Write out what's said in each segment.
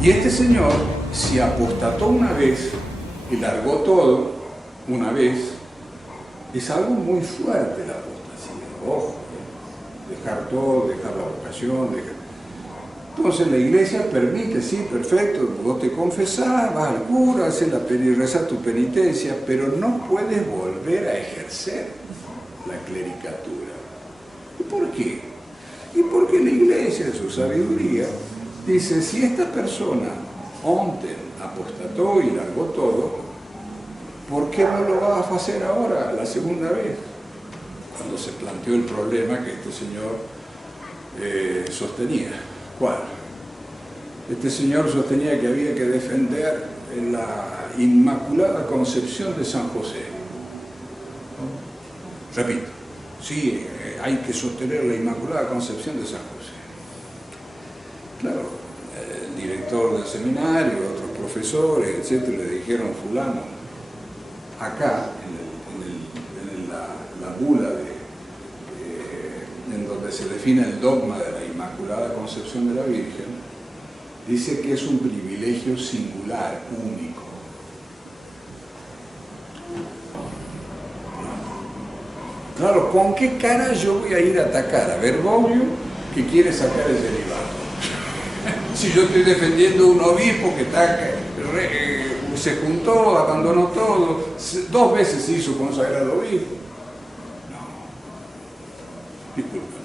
Y este señor, si apostató una vez y largó todo una vez, es algo muy fuerte la apostasía. Ojo, dejar todo, dejar la vocación, Entonces la iglesia permite, sí, perfecto, vos te confesás, vas al cura, haces rezás tu penitencia, pero no puedes volver a ejercer la clericatura. ¿Y por qué? Y porque la iglesia, en su sabiduría, dice, si esta persona antes apostató y largó todo, ¿por qué no lo vas a hacer ahora, la segunda vez? Cuando se planteó el problema que este señor sostenía. ¿Cuál? Este señor sostenía que había que defender la Inmaculada Concepción de San José. Repito, sí, hay que sostener la Inmaculada Concepción de San José. Claro, el director del seminario, otros profesores, etc., le dijeron, fulano, acá, en la bula en donde se define el dogma de la Inmaculada Concepción de la Virgen, dice que es un privilegio singular, único. Claro, ¿con qué cara yo voy a ir a atacar a Bergoglio que quiere sacar el celibato? Si yo estoy defendiendo a un obispo que se juntó, abandonó todo, 2 veces se hizo consagrado obispo. No, disculpen.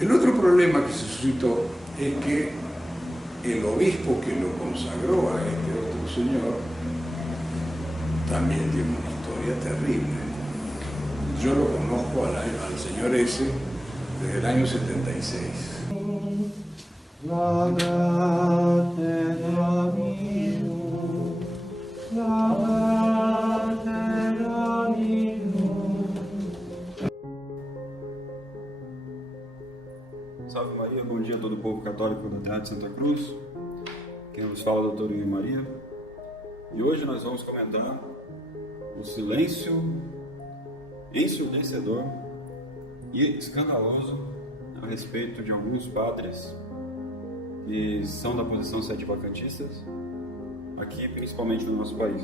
El otro problema que se suscitó es que el obispo que lo consagró a este otro señor también tiene una historia terrible. Yo lo conozco al señor ese desde el año 76. Salve Maria, bom dia a todo o povo católico da terra de Santa Cruz. Quem nos fala é o Dr. Yuri Maria. E hoje nós vamos comentar o silêncio ensurdecedor e escandaloso a respeito de alguns padres que são da posição sete-vacantistas, aqui principalmente no nosso país.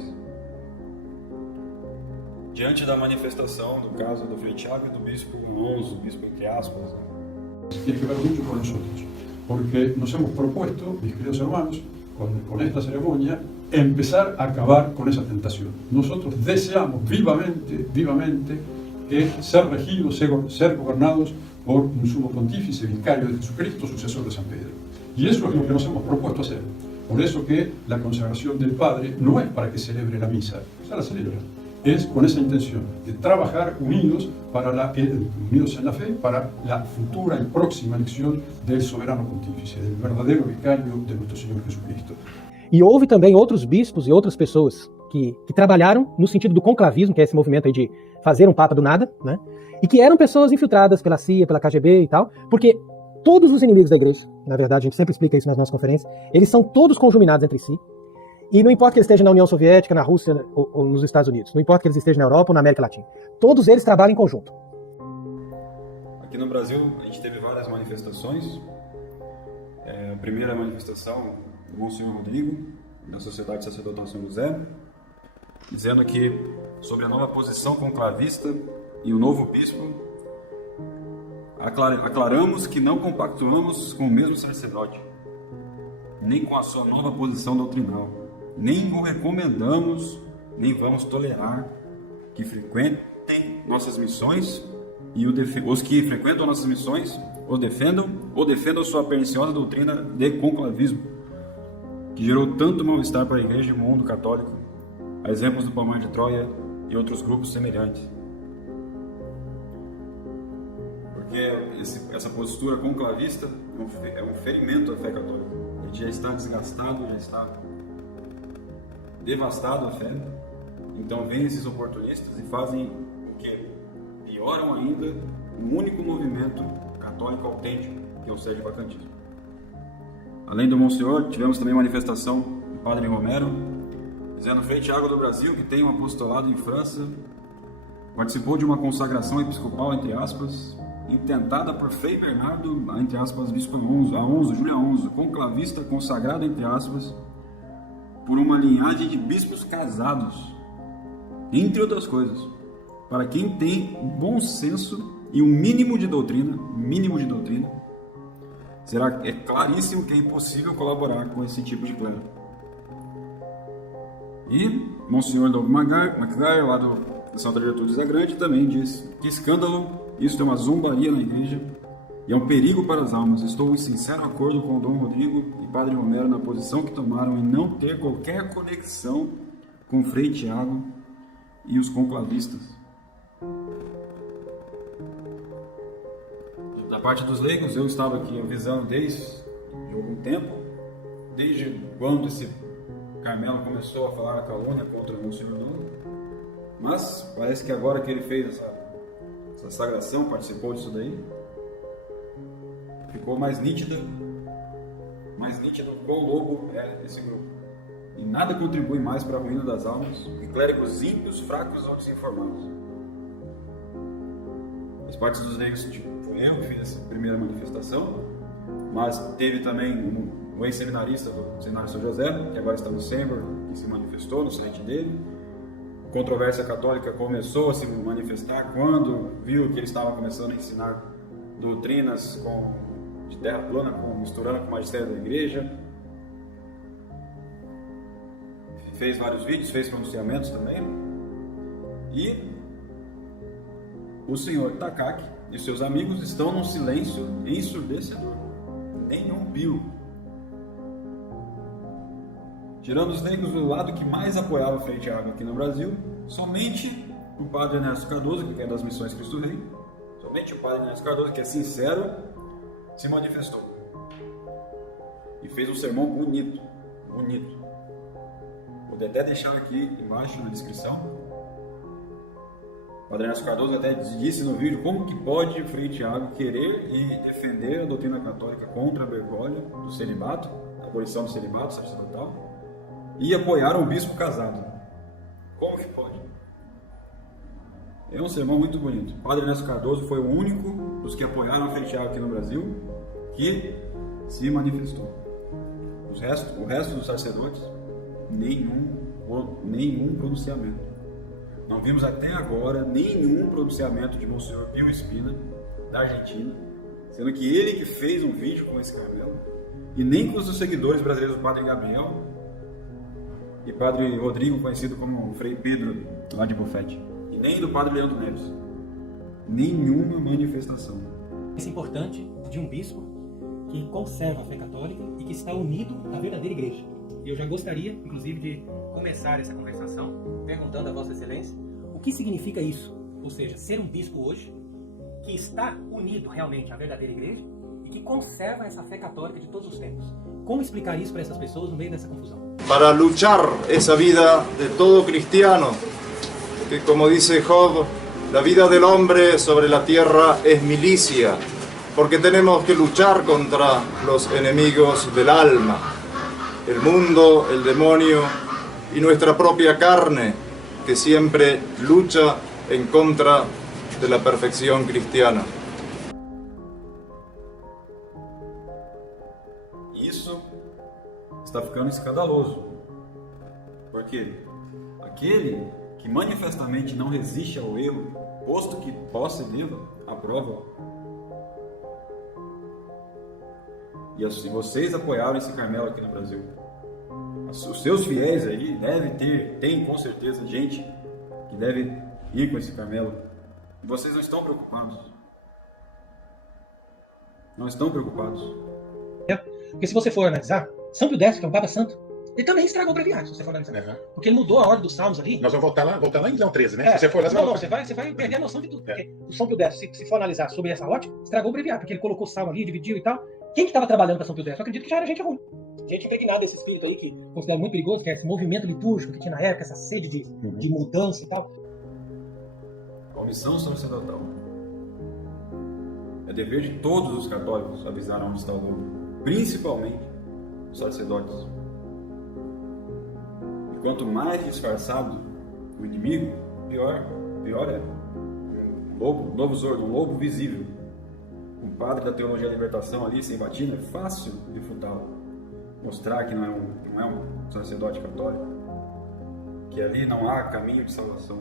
Diante da manifestação do caso do Frei Thiago e do Bispo Alonso, Bispo entre aspas, tiene que ver mucho con nosotros, porque nos hemos propuesto, mis queridos hermanos, con esta ceremonia, empezar a acabar con esa tentación. Nosotros deseamos vivamente ser regidos, ser gobernados por un sumo pontífice, vicario de Jesucristo, sucesor de San Pedro. Y eso es lo que nos hemos propuesto hacer. Por eso que la consagración del Padre no es para que celebre la misa, ya la celebra. Es con esa intención de trabajar unidos en la fe para la futura y próxima elección del soberano pontífice, del verdadero vicario de nuestro Señor Jesucristo. E houve também outros bispos e outras pessoas que trabalharam no sentido do conclavismo, que é esse movimento aí de fazer um papa do nada, né? E que eram pessoas infiltradas pela CIA, pela KGB e tal, porque todos os inimigos da igreja, na verdade, a gente sempre explica isso nas nossas conferências, eles são todos conjuminados entre si. E não importa que eles estejam na União Soviética, na Rússia ou nos Estados Unidos, não importa que eles estejam na Europa ou na América Latina, todos eles trabalham em conjunto. Aqui no Brasil a gente teve várias manifestações. A primeira manifestação do Monsenhor Rodrigo, da Sociedade Sacerdotal São José, dizendo que sobre a nova posição conclavista e o novo bispo, aclaramos que não compactuamos com o mesmo sacerdote, nem com a sua nova posição doutrinal, nem o recomendamos, nem vamos tolerar que frequentem nossas missões e os que frequentam nossas missões ou defendam sua perniciosa doutrina de conclavismo, que gerou tanto mal-estar para a Igreja e o mundo católico, a exemplos do Palmar de Troia e outros grupos semelhantes. Porque essa postura conclavista é um ferimento à fé católica. A gente já está desgastado, já está devastado a fé. Então vêm esses oportunistas e fazem o que? Pioram ainda o único movimento católico autêntico, que é o sede-vacantismo. Além do Monsenhor, tivemos também manifestação do Padre Romero, dizendo: Frei Tiago do Brasil, que tem um apostolado em França, participou de uma consagração episcopal, entre aspas, intentada por Frei Bernardo, entre aspas, Bispo Aonso, Júlio Aonso, conclavista consagrado, entre aspas, por uma linhagem de bispos casados, entre outras coisas, para quem tem bom senso e um mínimo de doutrina, é claríssimo que é impossível colaborar com esse tipo de clero. E Monsenhor Doug McGuire, lá da Santa Gertrudes da Grande, também diz: que escândalo, isso é uma zombaria na igreja e é um perigo para as almas. Estou em sincero acordo com Dom Rodrigo e Padre Romero na posição que tomaram em não ter qualquer conexão com Frei Tiago e os conclavistas. Da parte dos leigos, eu estava aqui avisando desde algum tempo, desde quando esse Carmelo começou a falar a calúnia contra o Monsenhor Doug, mas parece que agora que ele fez essa sagração, participou disso daí, ficou mais nítido quão lobo é esse grupo. E nada contribui mais para a ruína das almas que clérigos ímpios, fracos ou desinformados. As partes dos leigos, foi eu que fiz essa primeira manifestação, mas teve também o ex-seminarista do Seminário São José, que agora está no Sembor, que se manifestou no site dele. A controvérsia católica começou a se manifestar quando viu que ele estava começando a ensinar doutrinas de terra plana, misturando com o magistério da igreja. Fez vários vídeos, fez pronunciamentos também. E o senhor Takaki e seus amigos estão num silêncio ensurdecedor. Nenhum pio. Tirando os leigos do lado que mais apoiava Frei Tiago aqui no Brasil, somente o Padre Ernesto Cardoso, que é das Missões Cristo Rei, somente o Padre Ernesto Cardoso, que é sincero, se manifestou. E fez um sermão bonito. Vou até deixar aqui embaixo na descrição. O Padre Ernesto Cardoso até disse no vídeo como que pode o Frei Tiago querer e defender a doutrina católica contra a vergonha do celibato, a abolição do celibato sacerdotal, e apoiar um bispo casado. Como que pode? É um sermão muito bonito. O Padre Ernesto Cardoso foi o único dos que apoiaram o Frei Tiago aqui no Brasil que se manifestou. O resto dos sacerdotes, nenhum pronunciamento. Não vimos até agora nenhum pronunciamento de Monsenhor Pio Espina, da Argentina, sendo que ele que fez um vídeo com esse Carmelo, e nem com os seguidores brasileiros do Padre Gabriel e Padre Rodrigo, conhecido como Frei Pedro, lá de Bufete, e nem do Padre Leandro Neves. Nenhuma manifestação. Isso é importante de um bispo que conserva a fé católica e que está unido à verdadeira igreja. E eu já gostaria, inclusive, de começar essa conversação perguntando a Vossa Excelência o que significa isso, ou seja, ser um bispo hoje que está unido realmente à verdadeira igreja e que conserva essa fé católica de todos os tempos. Como explicar isso para essas pessoas no meio dessa confusão? Para luchar esa vida de todo cristiano, que como dice Job, la vida del hombre sobre la tierra es milicia, porque tenemos que luchar contra los enemigos del alma, el mundo, el demonio y nuestra propia carne, que siempre lucha en contra de la perfección cristiana. Isso está ficando escandaloso, porque aquele que manifestamente não resiste ao erro, posto que possa e deva, aprova. E assim, vocês apoiaram esse Carmelo aqui no Brasil. Os seus fiéis aí tem com certeza gente que deve ir com esse Carmelo. E vocês não estão preocupados. Não estão preocupados. Porque se você for analisar, São Pio X, que é um Papa Santo, ele também estragou o breviário, se você for analisar. Uhum. Porque ele mudou a ordem dos salmos ali. Nós vamos voltar lá em Leão 13, né? Se você for lá, você vai perder a noção de tudo. Porque o São Pio X, se for analisar sobre essa ótica, estragou o breviário, porque ele colocou o salmo ali, dividiu e tal. Quem que estava trabalhando para São Pio X? Eu acredito que já era gente ruim. Gente impregnada desse espírito aí, que considera muito perigoso, que é esse movimento litúrgico que tinha na época, essa sede de mudança e tal. A omissão sacerdotal. É dever de todos os católicos avisar onde está o lobo, principalmente os sacerdotes. E quanto mais disfarçado o inimigo, pior é. Um lobo sordo, um lobo visível. Um padre da teologia da libertação ali, sem batina, é fácil de futá-lo. Mostrar que não é um sacerdote católico, que ali não há caminho de salvação.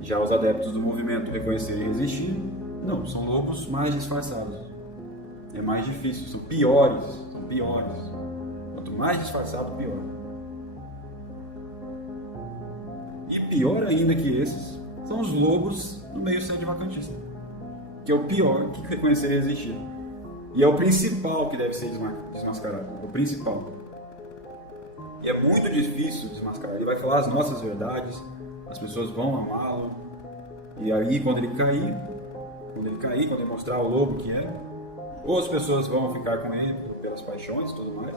Já os adeptos do movimento reconhecer e resistir, não, são lobos mais disfarçados. É mais difícil, são piores. Quanto mais disfarçado, pior. E pior ainda que esses, são os lobos no meio sede vacantista, que é o pior que reconhecer e resistir. E é o principal que deve ser desmascarado, o principal. E é muito difícil desmascarar. Ele vai falar as nossas verdades, as pessoas vão amá-lo, e aí quando ele mostrar o lobo que é, ou as pessoas vão ficar com ele pelas paixões e tudo mais,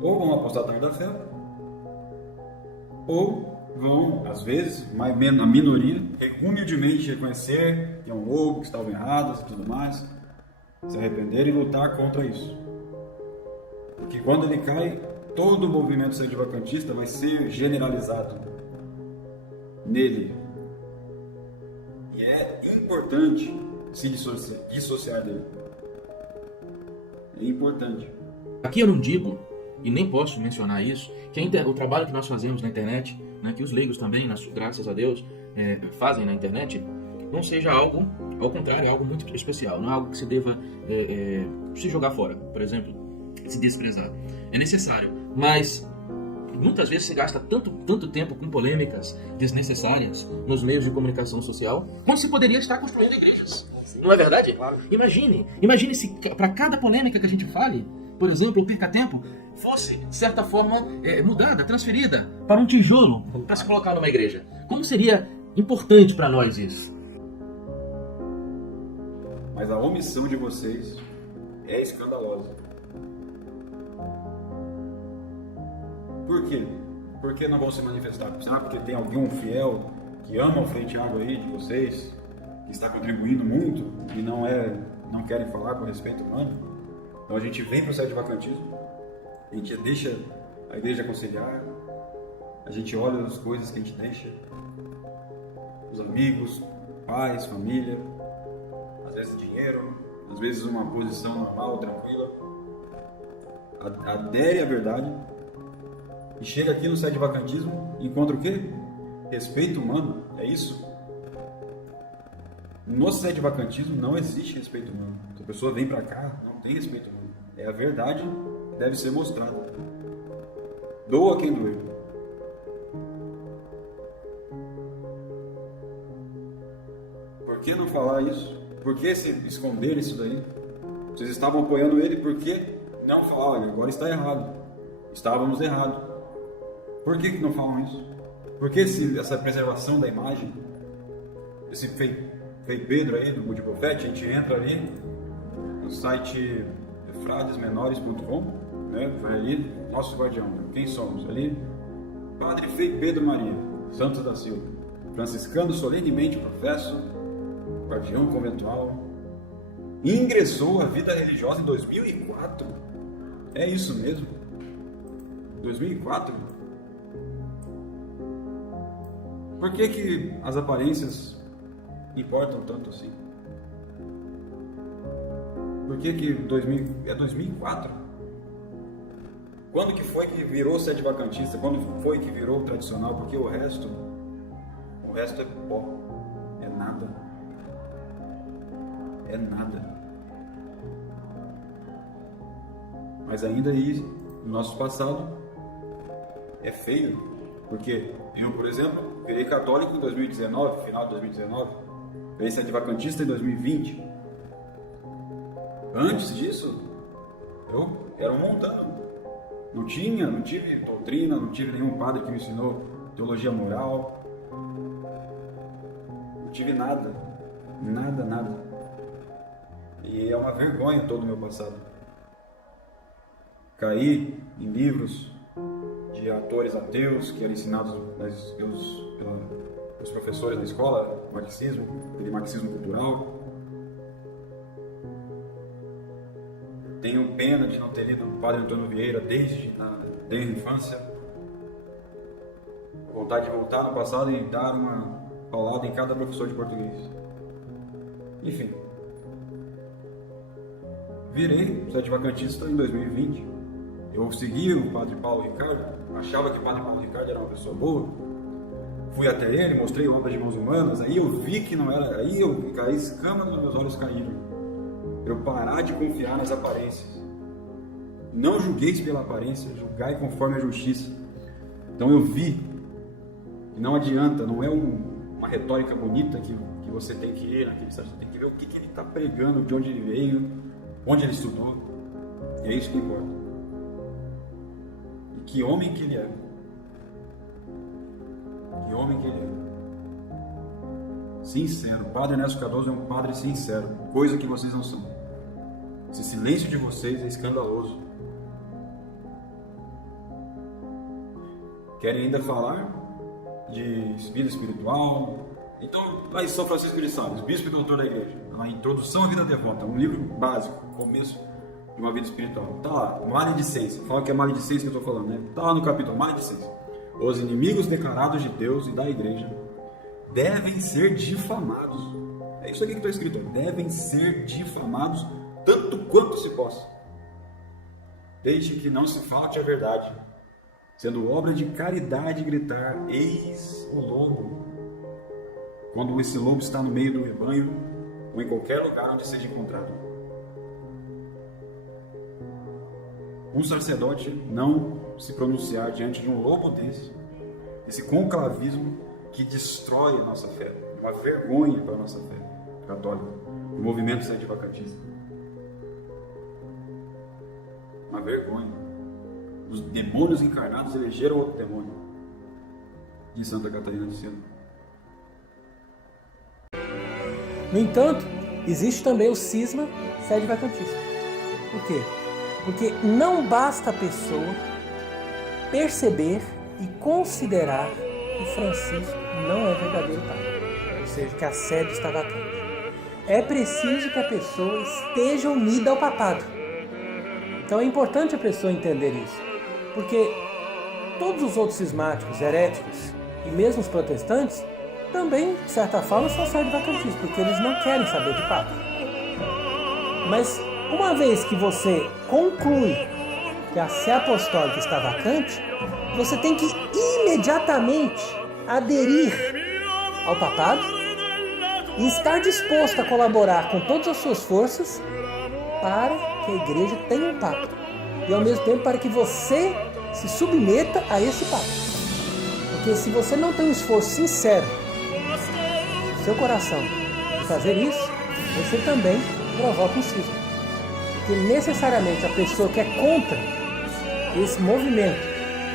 ou vão apostatar da fé, ou vão, às vezes, a minoria, humildemente reconhecer que é um lobo, que estavam errados e tudo mais, se arrepender e lutar contra isso. Porque quando ele cai, todo o movimento sedevacantista vai ser generalizado nele. E é importante se dissociar dele. É importante. Aqui eu não digo, e nem posso mencionar isso, que o trabalho que nós fazemos na internet, né, que os leigos também, graças a Deus, fazem na internet, não seja algo, ao contrário, é algo muito especial, não é algo que se deva se jogar fora, por exemplo, se desprezar. É necessário, mas muitas vezes se gasta tanto tempo com polêmicas desnecessárias nos meios de comunicação social, quando se poderia estar construindo igrejas. Não é verdade? Claro. Imagine se para cada polêmica que a gente fale, por exemplo, o perca-tempo, fosse, de certa forma, mudada, transferida para um tijolo, para se colocar numa igreja. Como seria importante para nós isso? Mas a omissão de vocês é escandalosa. Por quê? Por que não vão se manifestar? Será porque tem algum fiel que ama o Frente Água aí de vocês, que está contribuindo muito e não querem falar com respeito humano? Então a gente vem para o sedevacantismo, a gente deixa a igreja aconselhar, a gente olha as coisas que a gente deixa, os amigos, pais, família, às vezes dinheiro, às vezes uma posição normal, tranquila, adere à verdade e chega aqui no sedevacantismo e encontra o quê? Respeito humano, é isso? No sedevacantismo não existe respeito humano. Se a pessoa vem para cá, não tem respeito humano. É a verdade que deve ser mostrada. Doa quem doer. Por que não falar isso? Por que se esconder isso daí? Vocês estavam apoiando ele, por que não falar? Olha, agora está errado. Estávamos errados. Por que não falam isso? Por que essa preservação da imagem? Esse Frei Pedro aí, do Good Prophet, a gente entra ali no site fradesmenores.com, né? Vai ali, nosso guardião, quem somos? Ali, Padre Frei Pedro Maria Santos da Silva, franciscano solenemente professo, guardião conventual, ingressou à vida religiosa em 2004. É isso mesmo? 2004? Por que as aparências importam tanto assim? Por que é 2004? Quando que foi que virou sedevacantista? Quando foi que virou tradicional? Porque o resto é pó, é nada. É nada. Mas ainda aí, no nosso passado, é feio. Porque eu, por exemplo, virei católico em 2019, final de 2019. Virei sedevacantista em 2020. Antes disso, eu era um mundano. Não tive doutrina, não tive nenhum padre que me ensinou teologia moral. Não tive nada. Nada. E é uma vergonha todo o meu passado. Caí em livros de atores ateus que eram ensinados pelos professores da escola, marxismo, aquele marxismo cultural. Tenho pena de não ter lido o Padre Antônio Vieira desde a infância. Vontade de voltar no passado e dar uma paulada em cada professor de português. Enfim. Virei sedevacantista em 2020. Eu segui o Padre Paulo Ricardo, achava que o Padre Paulo Ricardo era uma pessoa boa. Fui até ele, mostrei obras de mãos humanas, aí eu vi que não era, aí as escamas dos meus olhos caíram. Eu parar de confiar nas aparências. Não julgueis pela aparência, julgai conforme a justiça. Então eu vi que não adianta, não é uma retórica bonita que você tem que ir naquele site, você tem que ver o que ele está pregando, de onde ele veio, onde ele estudou. E é isso que importa. E que homem que ele é. Que homem que ele é. Sincero. O Padre Ernesto Cardoso é um padre sincero, coisa que vocês não são. Esse silêncio de vocês é escandaloso. Querem ainda falar de vida espiritual? Então, lá em São Francisco de Sales, bispo e doutor da igreja, a Introdução à Vida Devota, um livro básico, começo de uma vida espiritual. Tá lá, maledicência. Fala que é maledicência que eu estou falando, né? Tá lá no capítulo, maledicência. Os inimigos declarados de Deus e da igreja devem ser difamados. É isso aqui que está escrito. Devem ser difamados tanto quanto se possa, desde que não se falte a verdade, sendo obra de caridade gritar: eis o lobo, quando esse lobo está no meio do rebanho ou em qualquer lugar onde seja encontrado. Um sacerdote não se pronunciar diante de um lobo desse, esse conclavismo que destrói a nossa fé, uma vergonha para a nossa fé católica, o movimento sedevacantista. Uma vergonha. Os demônios encarnados elegeram outro demônio, de Santa Catarina de Siena. No entanto, existe também o cisma sedevacantista. Por quê? Porque não basta a pessoa perceber e considerar que Francisco não é verdadeiro Papa, ou seja, que a sede está vacante. É preciso que a pessoa esteja unida ao papado. Então é importante a pessoa entender isso, porque todos os outros cismáticos, heréticos e mesmo os protestantes também, de certa forma, são sedevacantistas, porque eles não querem saber de Papa. Mas uma vez que você conclui que a sé apostólica está vacante, você tem que imediatamente aderir ao papado e estar disposto a colaborar com todas as suas forças para que a igreja tenha um papa e ao mesmo tempo para que você se submeta a esse papa. Porque se você não tem um esforço sincero no seu coração de fazer isso, você também provoca um cisma. Porque necessariamente a pessoa que é contra esse movimento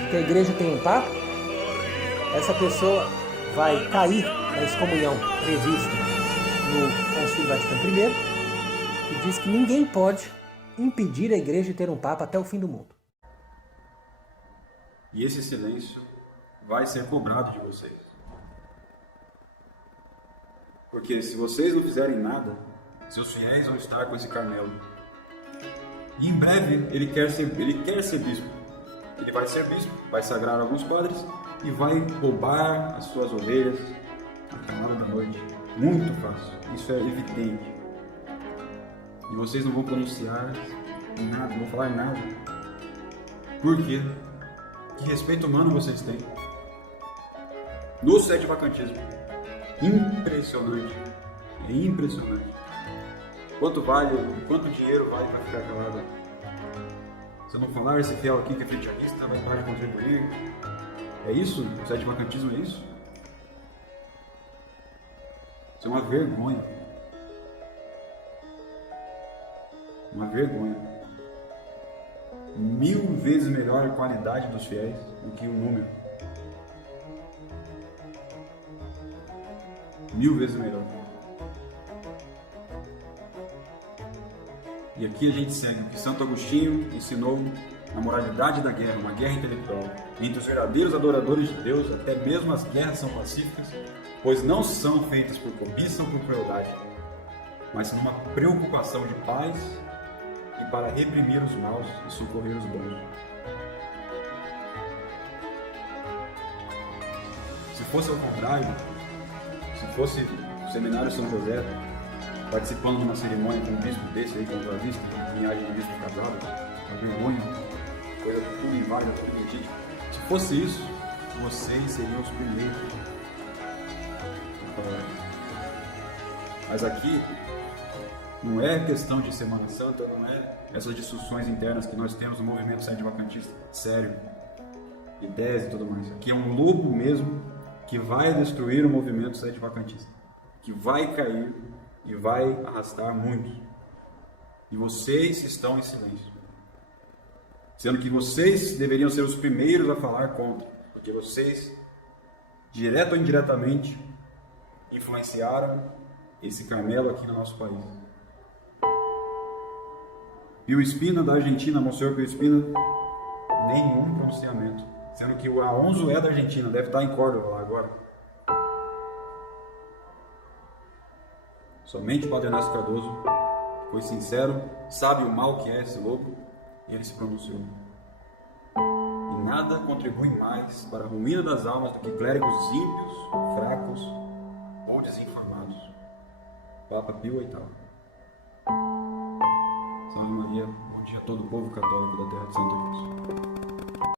de que a igreja tem um papa, essa pessoa vai cair na excomunhão prevista no Concílio Vaticano I, que diz que ninguém pode impedir a igreja de ter um papa até o fim do mundo. E esse silêncio vai ser cobrado de vocês. Porque se vocês não fizerem nada, seus fiéis vão estar com esse Carmelo. E em breve ele quer ser bispo. Ele vai ser bispo, vai sagrar alguns padres e vai roubar as suas ovelhas à calada da noite. Muito fácil, isso é evidente. E vocês não vão pronunciar nada, não vão falar nada. Por quê? Que respeito humano vocês têm? No sedevacantismo. Impressionante. É impressionante. Quanto dinheiro vale para ficar calado? Se eu não falar, esse fiel aqui que é fritianista vai parar de contribuir. É isso? O sedevacantismo é isso? Isso é uma vergonha. Uma vergonha. 1000 vezes melhor a qualidade dos fiéis do que o número. 1000 vezes melhor. E aqui a gente segue o que Santo Agostinho ensinou na moralidade da guerra, uma guerra intelectual. Entre os verdadeiros adoradores de Deus, até mesmo as guerras são pacíficas, pois não são feitas por cobiça ou por crueldade, mas numa preocupação de paz e para reprimir os maus e socorrer os bons. Se fosse ao contrário, se fosse o Seminário São José participando de uma cerimônia com um bispo desse aí, contra a vista, linhagem de bispo casado, a vergonha, coisa tudo inválida, tudo mentira. Se fosse isso, vocês seriam os primeiros. Mas aqui não é questão de Semana Santa, não é essas discussões internas que nós temos no movimento sede-vacantista, sério, ideias e tudo mais. Aqui é um lobo mesmo que vai destruir o movimento sede-vacantista, que vai cair e vai arrastar muitos. E vocês estão em silêncio, sendo que vocês deveriam ser os primeiros a falar contra, porque vocês, direto ou indiretamente, influenciaram esse Carmelo aqui no nosso país. Pio Espina, da Argentina, Monsenhor Pio Espina, nenhum pronunciamento, sendo que o Aonzo é da Argentina, deve estar em Córdoba lá agora. Somente o Padre Ernesto Cardoso foi sincero, sabe o mal que é esse lobo, e ele se pronunciou. E nada contribui mais para a ruína das almas do que clérigos ímpios, fracos ou desinformados. Papa Pio VIII. Salve Maria, bom dia a todo o povo católico da terra de Santa Cruz.